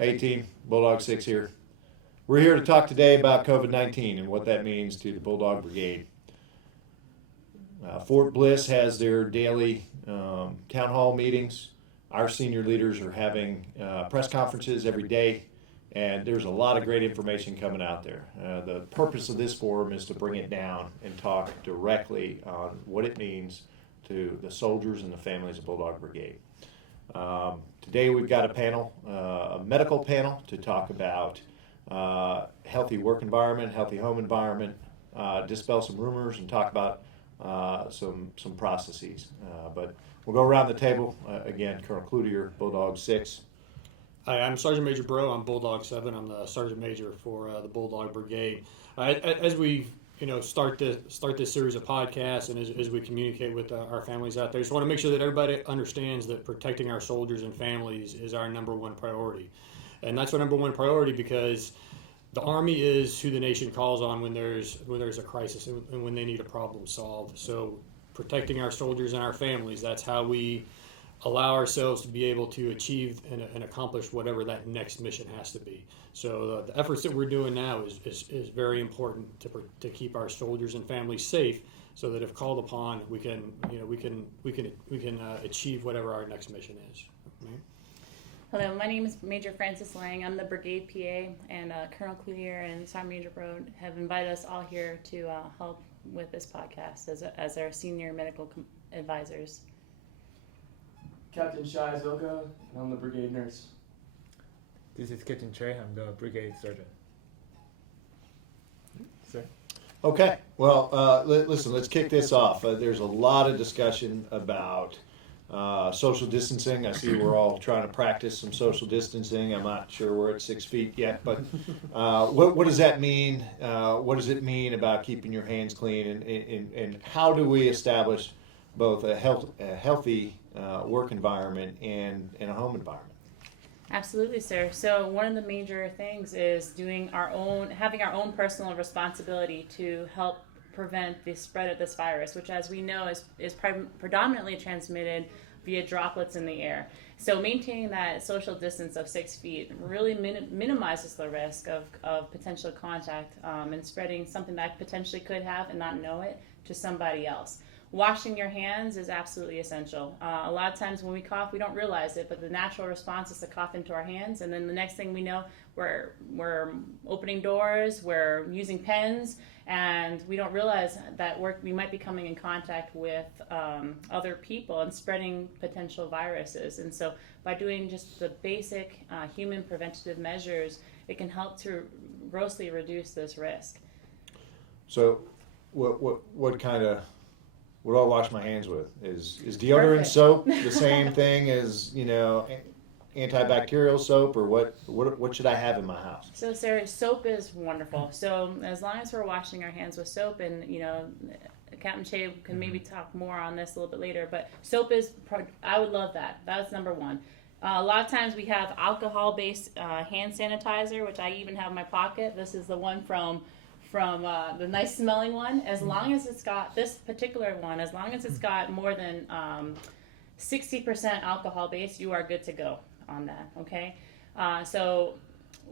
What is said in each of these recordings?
Hey team, Bulldog 6 here. We're here to talk today about COVID-19 and what that means to the Bulldog Brigade. Fort Bliss has their daily town hall meetings. Our senior leaders are having press conferences every day, and there's a lot of great information coming out there. The purpose of this forum is to bring it down and talk directly on what it means to the soldiers and the families of Bulldog Brigade. Today we've got a panel, a medical panel, to talk about healthy work environment, healthy home environment, dispel some rumors, and talk about some processes. But we'll go around the table. Again, Colonel Cloutier, Bulldog 6. Hi, I'm Sergeant Major Braud. I'm Bulldog 7. I'm the Sergeant Major for the Bulldog Brigade. As we start this series of podcasts, and as we communicate with our families out there, just want to make sure that everybody understands that protecting our soldiers and families is our number one priority. And that's our number one priority because the Army is who the nation calls on when there's a crisis and when they need a problem solved. So protecting our soldiers and our families, that's how we allow ourselves to be able to achieve and accomplish whatever that next mission has to be. So the efforts that we're doing now is very important to keep our soldiers and families safe, so that if called upon, we can achieve whatever our next mission is. Right? Hello, my name is Major Francis Lang. I'm the Brigade PA, and Colonel Cloutier and Sergeant Major Braud have invited us all here to help with this podcast as our senior medical advisors. Captain Shai Zilka, and I'm the Brigade Nurse. This is Captain Choi. I'm the Brigade Surgeon. Sir? Okay, well, listen, let's kick this off. There's a lot of discussion about social distancing. I see we're all trying to practice some social distancing. I'm not sure we're at 6 feet yet, but what does that mean? What does it mean about keeping your hands clean, and how do we establish both a healthy work environment and a home environment? Absolutely, sir. So one of the major things is having our own personal responsibility to help prevent the spread of this virus, which, as we know, is predominantly transmitted via droplets in the air. So maintaining that social distance of 6 feet really minimizes the risk of potential contact and spreading something that potentially could have and not know it to somebody else. Washing your hands is absolutely essential. A lot of times when we cough, we don't realize it, but the natural response is to cough into our hands, and then the next thing we know, we're opening doors, we're using pens, and we don't realize that we might be coming in contact with other people and spreading potential viruses. And so by doing just the basic human preventative measures, it can help to grossly reduce this risk. So what do I wash my hands with? Is deodorant Perfect. soap the same thing as antibacterial soap, or what should I have in my house? So, Sarah, soap is wonderful. So as long as we're washing our hands with soap, and Captain Choi can maybe talk more on this a little bit later, but soap I would love that. That's number one. A lot of times we have alcohol-based hand sanitizer, which I even have in my pocket. This is the one from the nice smelling one. As long as it's got this particular one, as long as it's got more than 60% alcohol base, you are good to go on that. Okay, so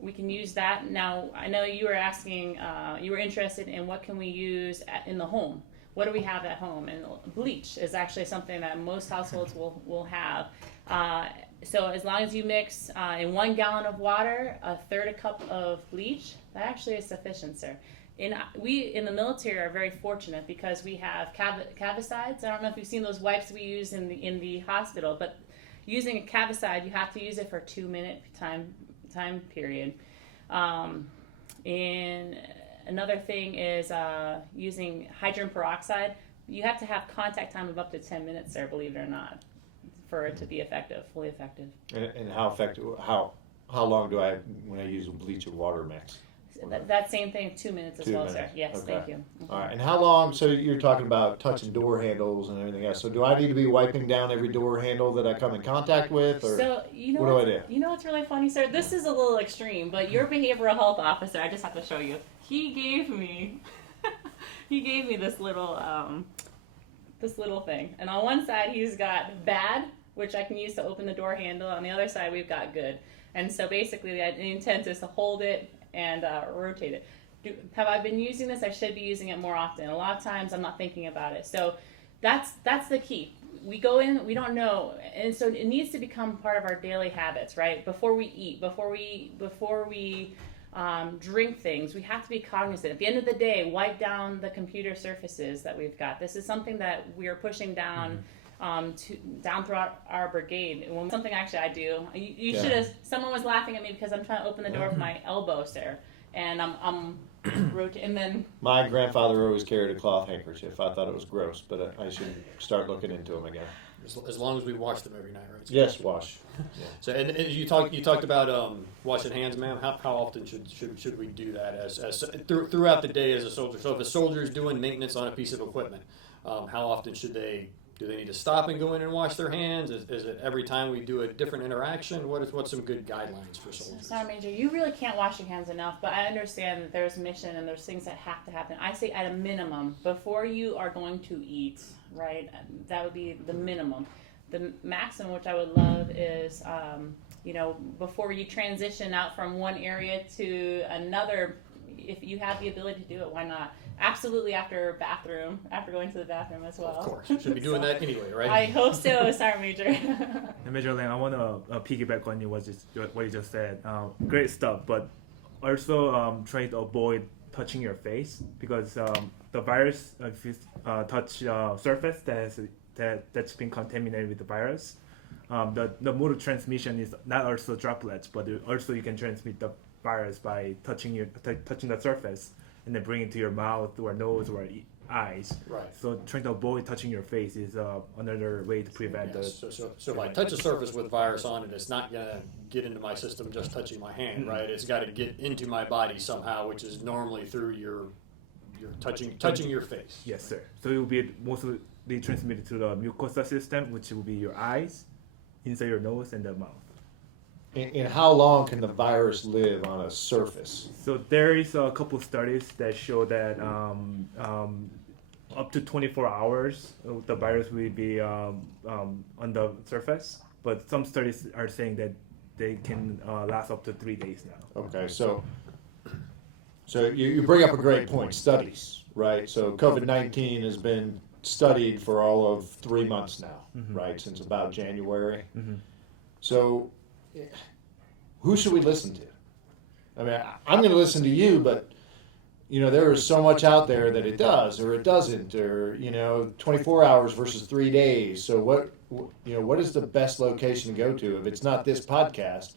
we can use that. Now I know you were asking, you were interested in what can we use in the home. What do we have at home? And bleach is actually something that most households will have. So as long as you mix in 1 gallon of water, a third a cup of bleach, that actually is sufficient, sir. We in the military are very fortunate because we have cavicides. I don't know if you've seen those wipes we use in the hospital, but using a cavicide, you have to use it for a 2-minute time period. And another thing is using hydrogen peroxide. You have to have contact time of up to 10 minutes, sir, believe it or not, for it to be effective, fully effective. And how effective? How long do when I use a bleach and water mix? That same thing, 2 minutes as 2 well, minutes. sir. Yes, Okay. thank you. Mm-hmm. All right. And how long? So you're talking about touching door handles and everything else. So do I need to be wiping down every door handle that I come in contact with, or So what do I do? You know what's really funny, sir? This is a little extreme, but your behavioral health officer, I just have to show you. He gave me this little thing, and on one side he's got bad, which I can use to open the door handle. On the other side, we've got good. And so basically, the intent is to hold it and rotate it. Have I been using this? I should be using it more often. A lot of times, I'm not thinking about it. So that's the key. We go in, we don't know, and so it needs to become part of our daily habits, right? Before we eat, before we drink things, we have to be cognizant. At the end of the day, wipe down the computer surfaces that we've got. This is something that we are pushing down down throughout our brigade. Something actually I do. You should have. Someone was laughing at me because I'm trying to open the door with my elbow, sir, and I'm rotating. And then My grandfather always carried a cloth handkerchief. I thought it was gross, but I should start looking into them again. As long as we wash them every night, right? Yes, wash. Yeah. So, and you talked about washing hands, ma'am. How often should we do that as throughout the day as a soldier? So, if a soldier is doing maintenance on a piece of equipment, how often do they need to stop and go in and wash their hands? Is it every time we do a different interaction? What's some good guidelines for soldiers? Sergeant Major, you really can't wash your hands enough, but I understand that there's mission and there's things that have to happen. I say at a minimum, before you are going to eat, right? That would be the minimum. The maximum, which I would love, is before you transition out from one area to another, if you have the ability to do it, why not? Absolutely after going to the bathroom as well. Of course, you should be doing that anyway, right? I hope so, Sergeant Major. And Major Lang, I want to piggyback on what you just said. Great stuff, but also try to avoid touching your face, because the virus, if you touch surface that's been contaminated with the virus, the mode of transmission is not also droplets, but also you can transmit the virus by touching the surface and then bring it to your mouth or nose or eyes. Right. So trying to avoid touching your face is another way to prevent So if I touch a surface with virus on it, it's not gonna get into my system just touching my hand, right? It's got to get into my body somehow, which is normally through your touching your face. Yes, sir. So it will be mostly transmitted to the mucosa system, which will be your eyes, inside your nose, and the mouth. And how long can the virus live on a surface? So there is a couple studies that show that up to 24 hours the virus will be on the surface, but some studies are saying that they can last up to 3 days now. Okay, so you bring up a great point, studies, right? So COVID-19 has been studied for all of 3 months now, right, since about January. So who should we listen to? I mean, I'm going to listen to you, but there is so much out there that it does or it doesn't, or 24 hours versus 3 days. So what is the best location to go to if it's not this podcast?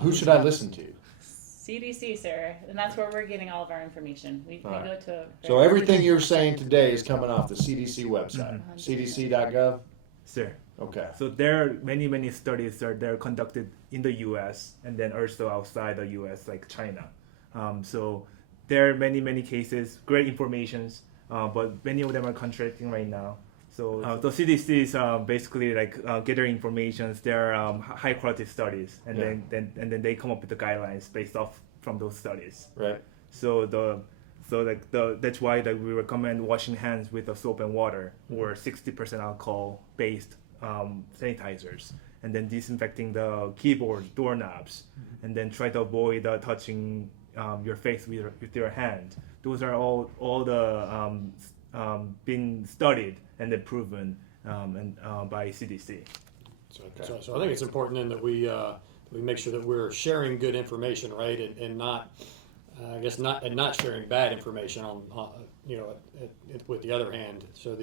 Who should I listen to? CDC, sir, and that's where we're getting all of our information. We go to. So everything you're saying today is coming off the CDC website, cdc.gov. Sir. Okay. So there are many studies that are conducted in the U.S. and then also outside the U.S., like China. So there are many cases, great informations, but many of them are contradicting right now. So the CDC is basically like gathering information. There are high quality studies, and then they come up with the guidelines based off from those studies. Right. So that's why we recommend washing hands with soap and water or 60% alcohol based sanitizers, and then disinfecting the keyboard, doorknobs, and then try to avoid touching your face with your hand. Those are all the been studied and then proven by CDC. So I think it's important then that we make sure that we're sharing good information, right, and not not sharing bad information on with the other hand. So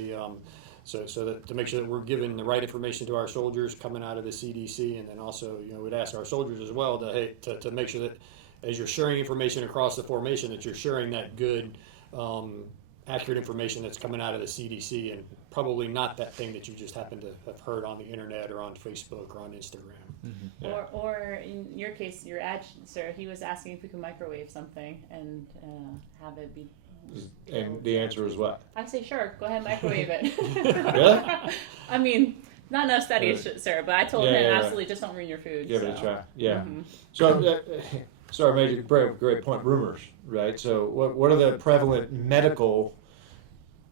so that to make sure that we're giving the right information to our soldiers coming out of the CDC, and then also we'd ask our soldiers as well to make sure that as you're sharing information across the formation, that you're sharing that good, accurate information that's coming out of the CDC, and probably not that thing that you just happen to have heard on the internet or on Facebook or on Instagram. Yeah. Or in your case, your adjutant, sir, he was asking if we could microwave something and have it be. And the answer is what? I say sure, go ahead and microwave it. Really? I mean, not enough studies, sir, but I told him Yeah. absolutely just don't ruin your food. Give it a try. Yeah. So, sorry, Major, great point. Rumors, right? So, what are the prevalent medical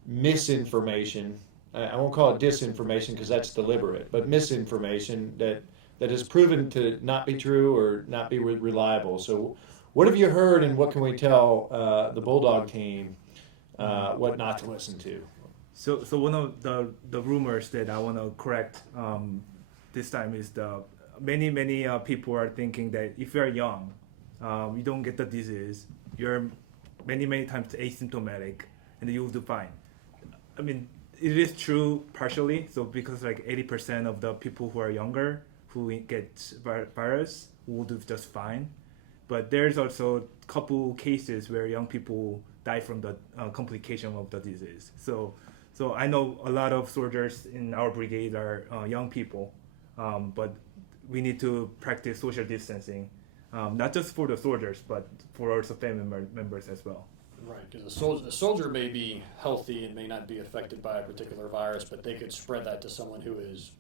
misinformation I won't call it disinformation because that's deliberate, but misinformation that has proven to not be true or not be reliable. So what have you heard, and what can we tell the Bulldog team what not to listen to? So one of the rumors that I want to correct this time is many people are thinking that if you're young, you don't get the disease, you're many times asymptomatic, and you'll do fine. I mean, it is true partially. So because like 80% of the people who are younger who get virus will do just fine, but there's also a couple cases where young people die from the complication of the disease. So I know a lot of soldiers in our brigade are young people, but we need to practice social distancing, not just for the soldiers, but for also family members as well. Right, because a soldier may be healthy and may not be affected by a particular virus, but they could spread that to someone who is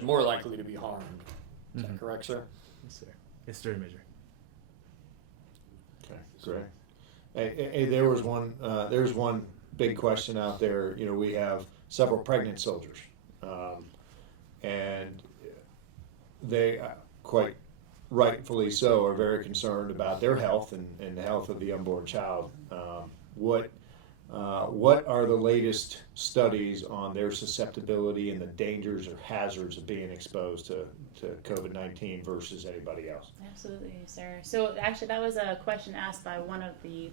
more likely to be harmed. Is that correct, sir? Yes, sir. It's very major. Okay, great. Hey, there's one big question out there. You know, we have several pregnant soldiers, and they quite rightfully so are very concerned about their health and the health of the unborn child. What are the latest studies on their susceptibility and the dangers or hazards of being exposed to COVID-19 versus anybody else? Absolutely, sir. So actually, that was a question asked by one of the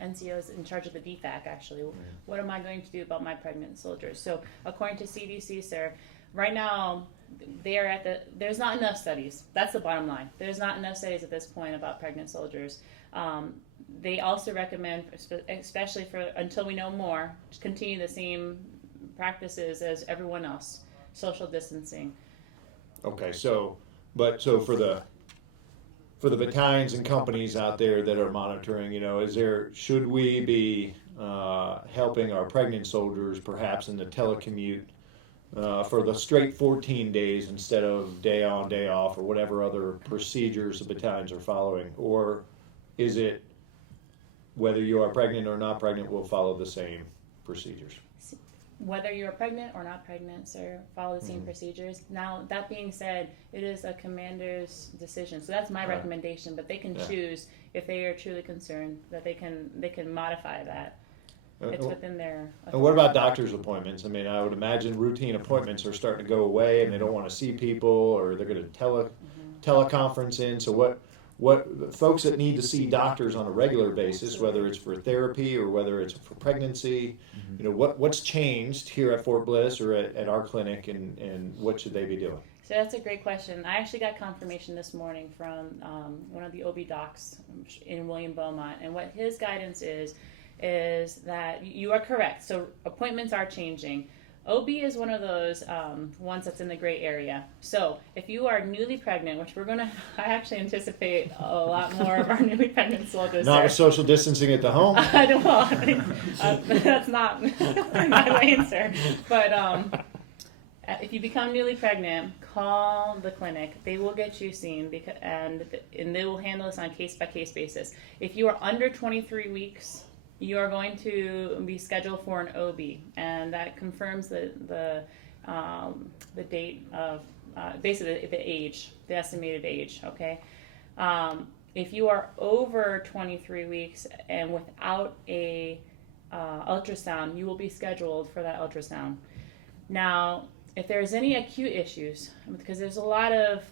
NCOs in charge of the DFAC, actually. What am I going to do about my pregnant soldiers? So according to CDC, sir, right now, there's not enough studies. That's the bottom line. There's not enough studies at this point about pregnant soldiers. They also recommend, especially for until we know more, to continue the same practices as everyone else, social distancing. Okay, so for the battalions and companies out there that are monitoring, you know, should we be helping our pregnant soldiers perhaps in the telecommute for the straight 14 days instead of day on, day off, or whatever other procedures the battalions are following? Or is it whether you are pregnant or not pregnant, will follow the same procedures? Whether you are pregnant or not pregnant, sir, follow the same procedures. Now, that being said, it is a commander's decision. So that's my recommendation, but they can choose if they are truly concerned that they can modify that. It's within their authority. And what about doctor's appointments? I mean, I would imagine routine appointments are starting to go away, and they don't want to see people, or they're going to teleconference in. So what folks that need to see doctors on a regular basis, whether it's for therapy or whether it's for pregnancy, you know, what's changed here at Fort Bliss or at our clinic, and what should they be doing? So that's a great question. I actually got confirmation this morning from one of the OB docs in William Beaumont, and what his guidance is that you are correct. So appointments are changing. OB is one of those ones that's in the gray area. So if you are newly pregnant, which I actually anticipate a lot more of our newly pregnant soldiers. Not with social distancing at the home. I don't know. That's not my lane, sir. But if you become newly pregnant, call the clinic. They will get you seen, and they will handle this on a case-by-case basis. If you are under 23 weeks, you are going to be scheduled for an OB, and that confirms the date of basically the age, the estimated age. Okay, if you are over 23 weeks and without a ultrasound, you will be scheduled for that ultrasound. Now, if there's any acute issues, because there's a lot of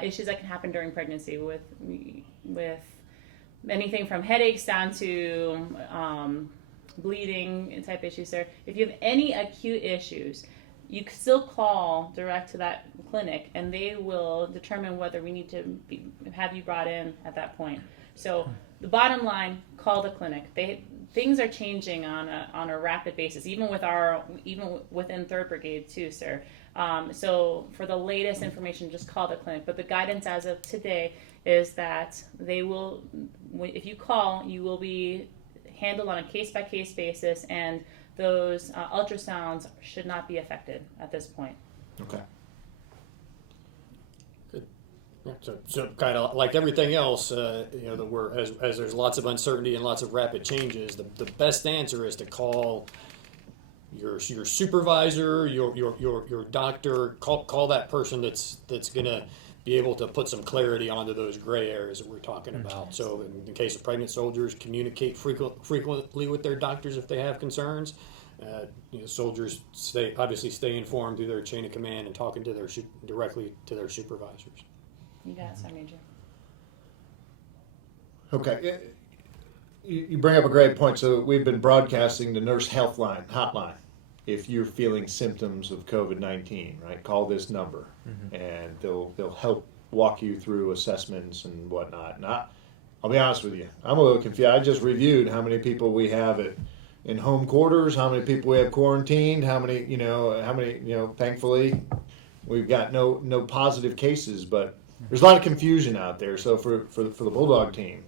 issues that can happen during pregnancy with anything from headaches down to bleeding type issues there. If you have any acute issues, you can still call direct to that clinic, and they will determine whether we need to have you brought in at that point. So the bottom line, call the clinic. Things are changing on a rapid basis, even within 3rd Brigade too, sir. So for the latest information, just call the clinic. But the guidance as of today is that if you call, you will be handled on a case-by-case basis, and those ultrasounds should not be affected at this point. Okay. Good. So kind of like everything else, as there's lots of uncertainty and lots of rapid changes, the best answer is to call your supervisor, your doctor, call that person that's going to be able to put some clarity onto those gray areas that we're talking about. So in the case of pregnant soldiers, communicate frequently with their doctors if they have concerns. Soldiers stay informed through their chain of command and talking to directly to their supervisors. You got it, Sergeant Major. Okay. You bring up a great point. So we've been broadcasting the nurse health line hotline. If you're feeling symptoms of COVID-19, right, call this number, and they'll help walk you through assessments and whatnot. And I'll be honest with you, I'm a little confused. I just reviewed how many people we have in home quarters, how many people we have quarantined, how many, thankfully we've got no positive cases, but there's a lot of confusion out there. So for the Bulldog team,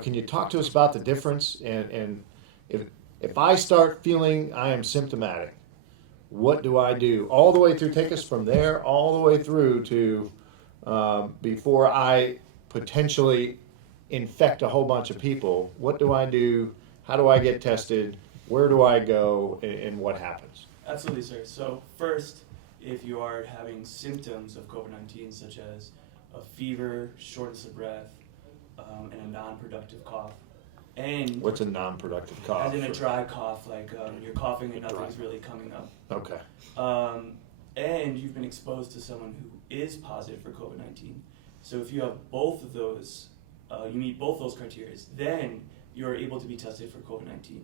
can you talk to us about the difference? And if I start feeling I am symptomatic, what do I do? All the way through, take us from there all the way through to before I potentially infect a whole bunch of people. What do I do? How do I get tested? Where do I go? And what happens? Absolutely, sir. So first, if you are having symptoms of COVID-19, such as a fever, shortness of breath, and a non-productive cough, and What's a non-productive cough? as in a dry cough, like you're coughing and nothing's really coming up, Okay. and you've been exposed to someone who is positive for COVID-19. So if you have both of those, you meet both those criteria, then you're able to be tested for COVID-19.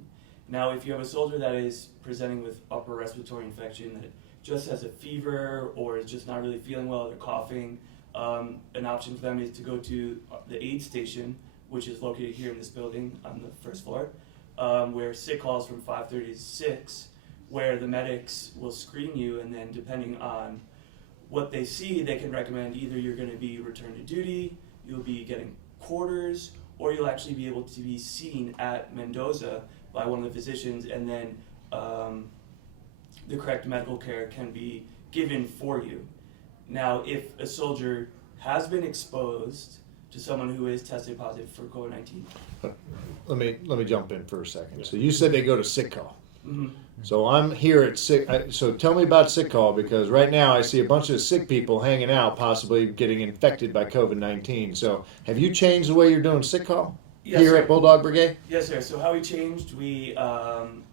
Now, if you have a soldier that is presenting with upper respiratory infection, that just has a fever or is just not really feeling well, they're coughing, an option for them is to go to the aid station, which is located here in this building on the first floor, where sick calls from 5:30 to 6, where the medics will screen you, and then depending on what they see, they can recommend either you're going to be returned to duty, you'll be getting quarters, or you'll actually be able to be seen at Mendoza by one of the physicians, and then the correct medical care can be given for you. Now, if a soldier has been exposed to someone who is tested positive for COVID-19. Let me jump in for a second. So you said they go to sick call. Mm-hmm. So I'm here at sick. So tell me about sick call, because right now I see a bunch of sick people hanging out, possibly getting infected by COVID-19. So have you changed the way you're doing sick call Yes, here sir. at Bulldog Brigade? Yes, sir. So how we changed, we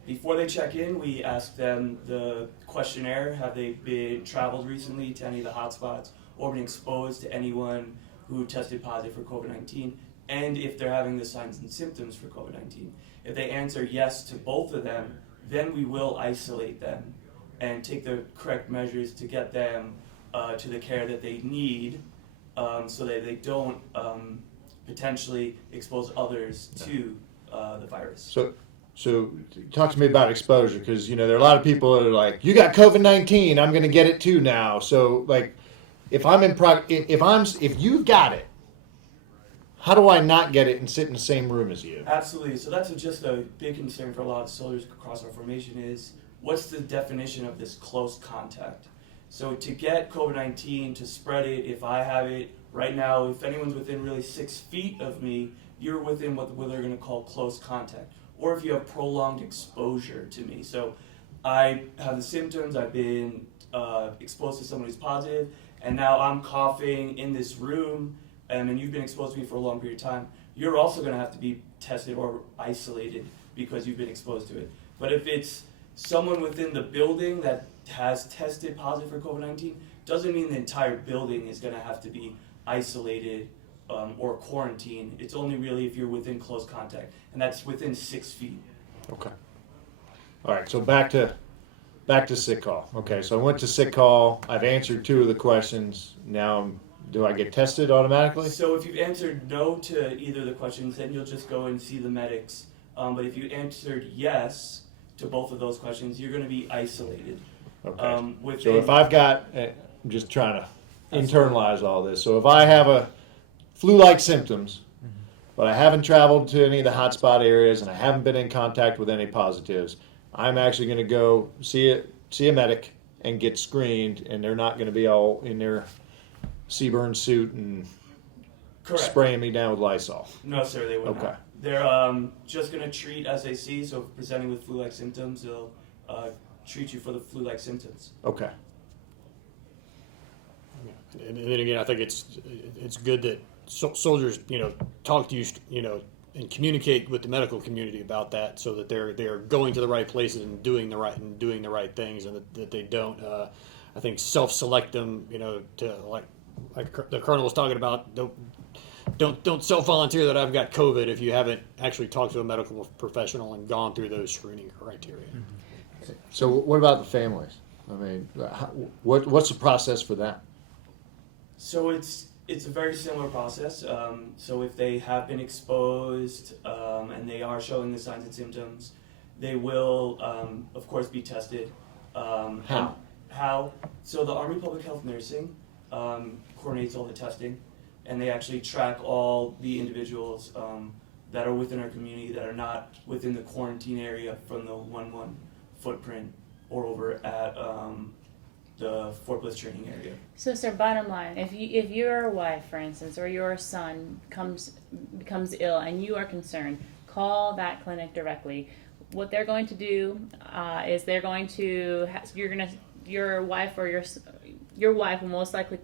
before they check in, we ask them the questionnaire: have they been traveled recently to any of the hotspots or been exposed to anyone who tested positive for COVID-19, and if they're having the signs and symptoms for COVID-19. If they answer yes to both of them, then we will isolate them and take the correct measures to get them to the care that they need, so that they don't potentially expose others to the virus. So talk to me about exposure, because there are a lot of people that are like, you got COVID-19, I'm going to get it too now. So like, if you've got it, how do I not get it and sit in the same room as you? Absolutely. So that's just a big concern for a lot of soldiers across our formation is, what's the definition of this close contact? So to get COVID-19, to spread it, if I have it right now, if anyone's within really 6 feet of me, you're within what they're going to call close contact. Or if you have prolonged exposure to me. So I have the symptoms, I've been exposed to someone who's positive, and now I'm coughing in this room, and you've been exposed to me for a long period of time, you're also going to have to be tested or isolated because you've been exposed to it. But if it's someone within the building that has tested positive for COVID-19, doesn't mean the entire building is going to have to be isolated or quarantined. It's only really if you're within close contact, and that's within 6 feet. Okay. All right. So back to sick call. Okay. So I went to sick call. I've answered 2 of the questions. Now, do I get tested automatically? So if you've answered no to either of the questions, then you'll just go and see the medics. But if you answered yes to both of those questions, you're going to be isolated. Okay. So if I've got, I'm just trying to internalize all this. So if I have a flu-like symptoms, but I haven't traveled to any of the hotspot areas and I haven't been in contact with any positives, I'm actually going to go see a medic and get screened, and they're not going to be all in their CBurn suit and Correct. spraying me down with Lysol. No, sir, they would Okay. not. They're just going to treat SAC, so if presenting with flu-like symptoms, they'll treat you for the flu-like symptoms. Okay. And then again, I think it's good that soldiers, talk to you, and communicate with the medical community about that, so that they're going to the right places and doing the right things, and that they don't, I think, self-select them, to like the colonel was talking about. Don't self-volunteer that I've got COVID if you haven't actually talked to a medical professional and gone through those screening criteria. So what about the families? I mean, what's the process for them? So it's a very similar process. So if they have been exposed and they are showing the signs and symptoms, they will, of course, be tested. How? How? So the Army Public Health Nursing coordinates all the testing, and they actually track all the individuals that are within our community that are not within the quarantine area from the 1-1 footprint or over at the Fort Bliss training area. So, sir, bottom line, if your wife, for instance, or your son becomes ill and you are concerned, call that clinic directly. What they're going to do is they're going to your wife or your wife will most likely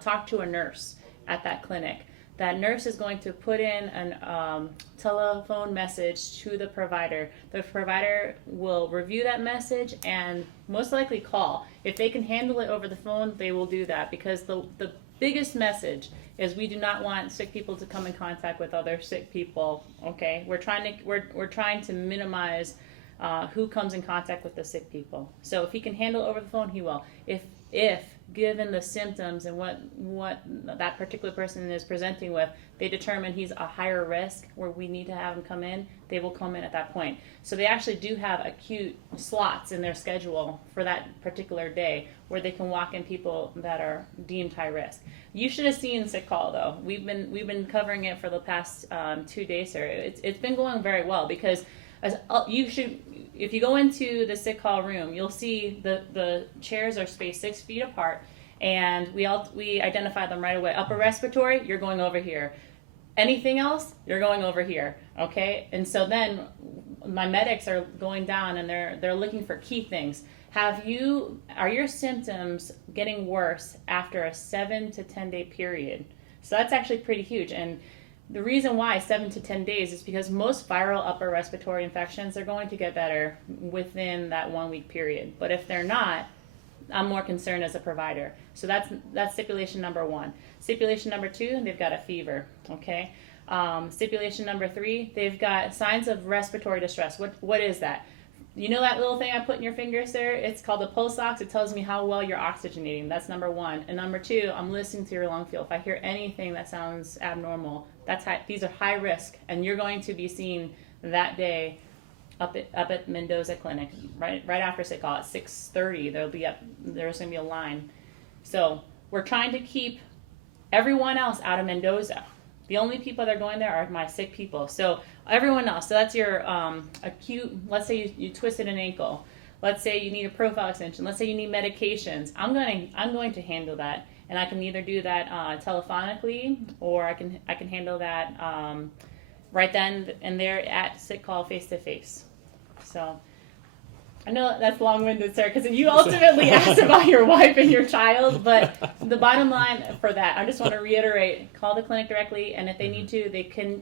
talk to a nurse at that clinic. That nurse is going to put in a telephone message to the provider. The provider will review that message and most likely call. If they can handle it over the phone, they will do that, because the biggest message is we do not want sick people to come in contact with other sick people. Okay, we're trying to minimize who comes in contact with the sick people. So if he can handle it over the phone, he will. If given the symptoms and what that particular person is presenting with, they determine he's a higher risk where we need to have him come in, they will come in at that point. So they actually do have acute slots in their schedule for that particular day where they can walk in people that are deemed high risk. You should have seen sick call though. We've been covering it for the past 2 days, sir. It's been going very well, because if you go into the sick call room, you'll see the chairs are spaced 6 feet apart, and we identify them right away. Upper respiratory, you're going over here. Anything else, you're going over here. Okay, and so then my medics are going down and they're looking for key things. Are your symptoms getting worse after a 7 to 10 day period? So that's actually pretty huge. And the reason why 7 to 10 days is because most viral upper respiratory infections are going to get better within that 1 week period. But if they're not, I'm more concerned as a provider. So that's stipulation number 1. Stipulation number 2, they've got a fever. Okay. Stipulation number 3, they've got signs of respiratory distress. What is that? You know that little thing I put in your finger, sir? It's called the pulse ox. It tells me how well you're oxygenating. That's number 1. And number 2, I'm listening to your lung feel. If I hear anything that sounds abnormal, these are high risk, and you're going to be seen that day up at Mendoza Clinic right after sick call at 6:30. There's going to be a line. So we're trying to keep everyone else out of Mendoza. The only people that are going there are my sick people. So everyone else. So that's your acute. Let's say you twisted an ankle. Let's say you need a profile extension. Let's say you need medications. I'm going to handle that, and I can either do that telephonically, or I can handle that right then and there at sick call face to face. So I know that's long-winded, sir, because you ultimately asked about your wife and your child, but the bottom line for that, I just want to reiterate, call the clinic directly, and if they need to,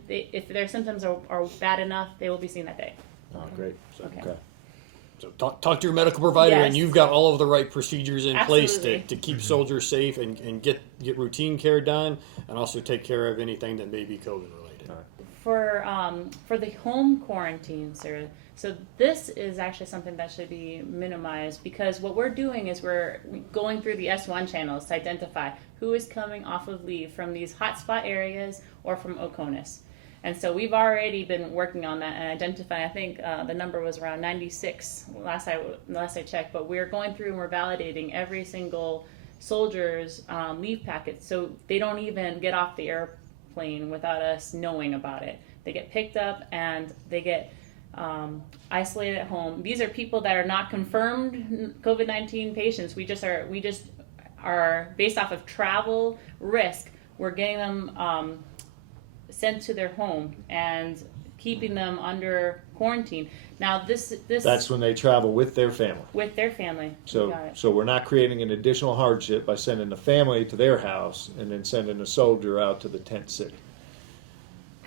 if their symptoms are bad enough, they will be seen that day. Oh, great. Okay. So talk to your medical provider, Yes. and you've got all of the right procedures in place Absolutely. to keep soldiers safe and get routine care done, and also take care of anything that may be COVID related. For the home quarantine, sir, so this is actually something that should be minimized, because what we're doing is we're going through the S1 channels to identify who is coming off of leave from these hotspot areas or from Oconus. And so we've already been working on that and identifying. I think the number was around 96 last I checked, but we're going through and we're validating every single soldier's leave packet, so they don't even get off the airplane without us knowing about it. They get picked up and they get isolated at home. These are people that are not confirmed COVID-19 patients. We just are based off of travel risk. We're getting them sent to their home and keeping them under quarantine. Now this That's when they travel with their family. with their family. You So, got it. so we're not creating an additional hardship by sending the family to their house and then sending a soldier out to the tent city.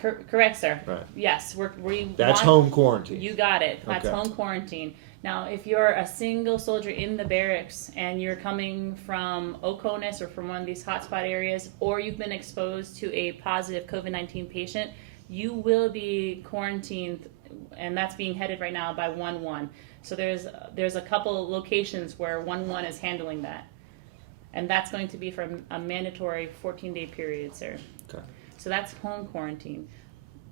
Correct, sir. Right. Yes, we That's want, home quarantine. You got it. That's Okay. home quarantine. Now, if you're a single soldier in the barracks and you're coming from Oconus or from one of these hotspot areas, or you've been exposed to a positive COVID-19 patient, you will be quarantined, and that's being headed right now by 1-1. So there's a couple locations where 1-1 is handling that, and that's going to be for a mandatory 14-day period, sir. Okay. So that's home quarantine.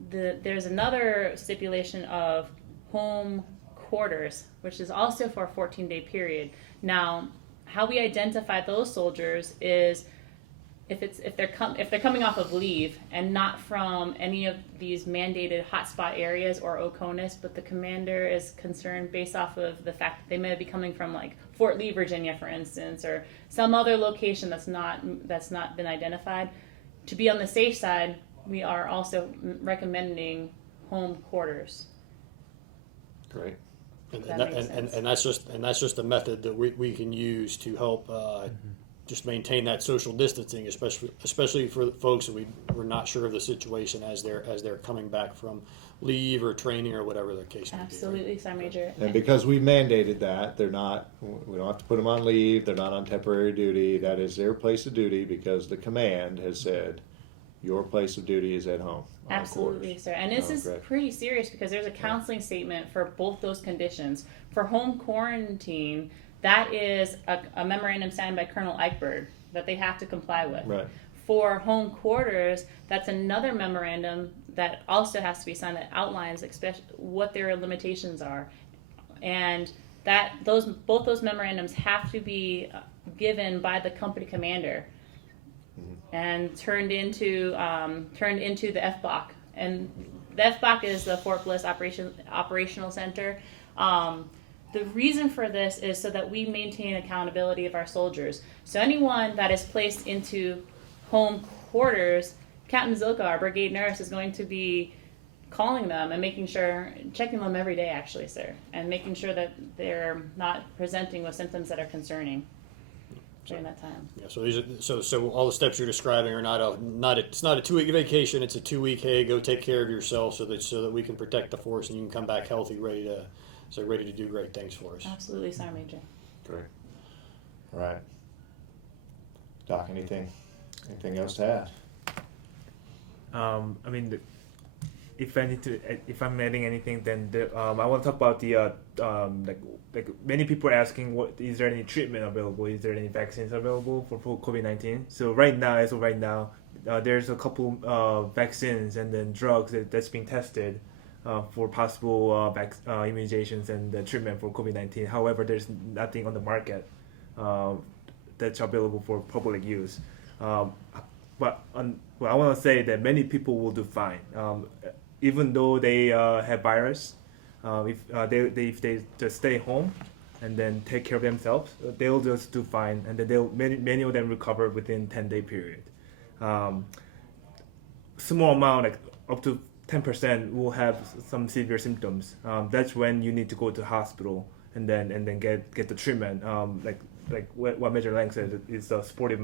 There's another stipulation of home quarters, which is also for a 14-day period. Now, how we identify those soldiers is if they're coming off of leave and not from any of these mandated hotspot areas or Oconus, but the commander is concerned based off of the fact that they may be coming from like Fort Lee, Virginia, for instance, or some other location that's not been identified. To be on the safe side, we are also recommending home quarters. Great. And that's just a method that we can use to help just maintain that social distancing, especially for the folks that we're not sure of the situation as they're coming back from leave or training or whatever the case may be. Absolutely, Sergeant Major. And because we mandated that, we don't have to put them on leave, they're not on temporary duty, that is their place of duty because the command has said, your place of duty is at home. Absolutely, quarters. sir. And this is great. pretty serious because there's a counseling statement for both those conditions. For home quarantine, that is a memorandum signed by Colonel Eichberg that they have to comply with. Right. For home quarters, that's another memorandum that also has to be signed that outlines what their limitations are, and that both those memorandums have to be given by the company commander and turned into the FBOC. And the FBOC is the Fort Bliss Operational Center. The reason for this is so that we maintain accountability of our soldiers. So anyone that is placed into home quarters, Captain Zilka, our brigade nurse, is going to be calling them and checking them every day, actually, sir, and making sure that they're not presenting with symptoms that are concerning during that time. Yeah, so all the steps you're describing are it's not a 2-week vacation, it's a 2-week, hey, go take care of yourself so that we can protect the force and you can come back healthy, ready to do great things for us. Absolutely, Sergeant Major. Great. All right. Doc, anything else to add? I mean, if I'm adding anything, then I want to talk about the like many people are asking, is there any treatment available? Is there any vaccines available for COVID-19? So as of right now, there's a couple vaccines and then drugs that's being tested for possible immunizations and treatment for COVID-19. However, there's nothing on the market that's available for public use. But I want to say that many people will do fine, even though they have virus. If they just stay home and then take care of themselves, they'll just do fine, and then many of them recover within 10-day period. Small amount, like up to 10%, will have some severe symptoms. That's when you need to go to the hospital and then get the treatment. Like what Major Lang said is supportive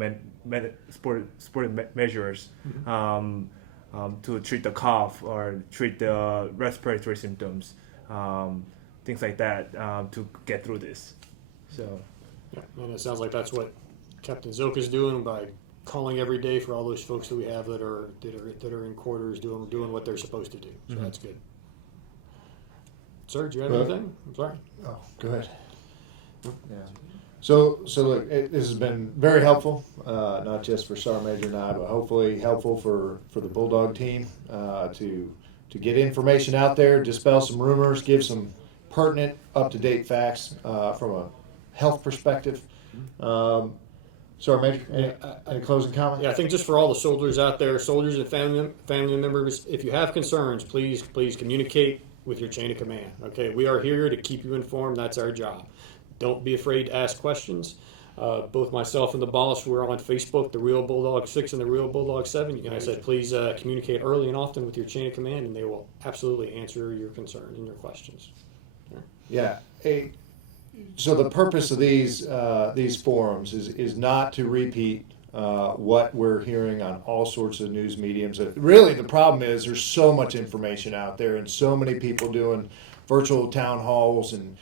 measures to treat the cough or treat the respiratory symptoms, things like that, to get through this. So, yeah, and it sounds like that's what Captain Zilka is doing by calling every day for all those folks that we have that are in quarters doing what they're supposed to do. So that's good. Sir, do you have anything? I'm sorry. Oh, go ahead. Yeah. So look, this has been very helpful, not just for Sergeant Major and I, but hopefully helpful for the Bulldog team to get information out there, dispel some rumors, give some pertinent, up-to-date facts from a health perspective. Sergeant Major, any closing comments? Yeah, I think just for all the soldiers out there, soldiers and family members, if you have concerns, please communicate with your chain of command. Okay, we are here to keep you informed. That's our job. Don't be afraid to ask questions. Both myself and the boss were on Facebook, the Real Bulldog 6 and the Real Bulldog 7. You guys said please communicate early and often with your chain of command, and they will absolutely answer your concerns and your questions. Yeah. So the purpose of these forums is not to repeat what we're hearing on all sorts of news mediums. Really, the problem is there's so much information out there, and so many people doing virtual town halls and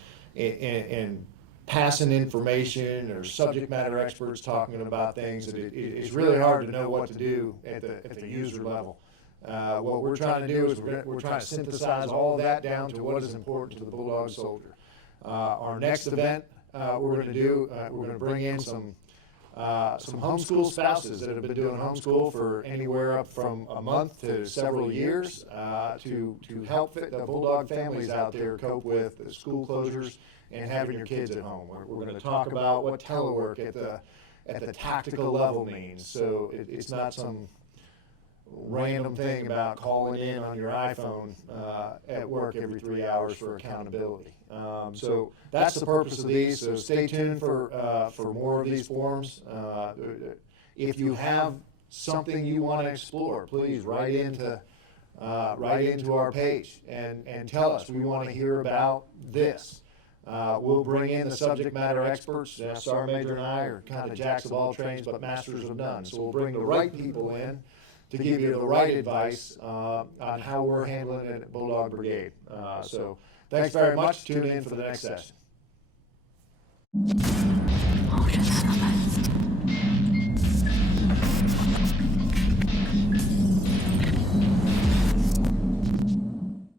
passing information, or subject matter experts talking about things that it's really hard to know what to do at the user level. What we're trying to do is we're trying to synthesize all of that down to what is important to the Bulldog soldier. Our next event we're going to do, we're going to bring in some homeschool spouses that have been doing homeschool for anywhere up from a month to several years to help the Bulldog families out there cope with the school closures and having your kids at home. We're going to talk about what telework at the tactical level means. So it's not some random thing about calling in on your iPhone at work every 3 hours for accountability. So that's the purpose of these. So stay tuned for more of these forums. If you have something you want to explore, please write into our page and tell us. We want to hear about this. We'll bring in the subject matter experts. Sergeant Major and I are kind of jacks of all trades, but masters of none. So we'll bring the right people in to give you the right advice on how we're handling it at Bulldog Brigade. So thanks very much. Tune in for the next session.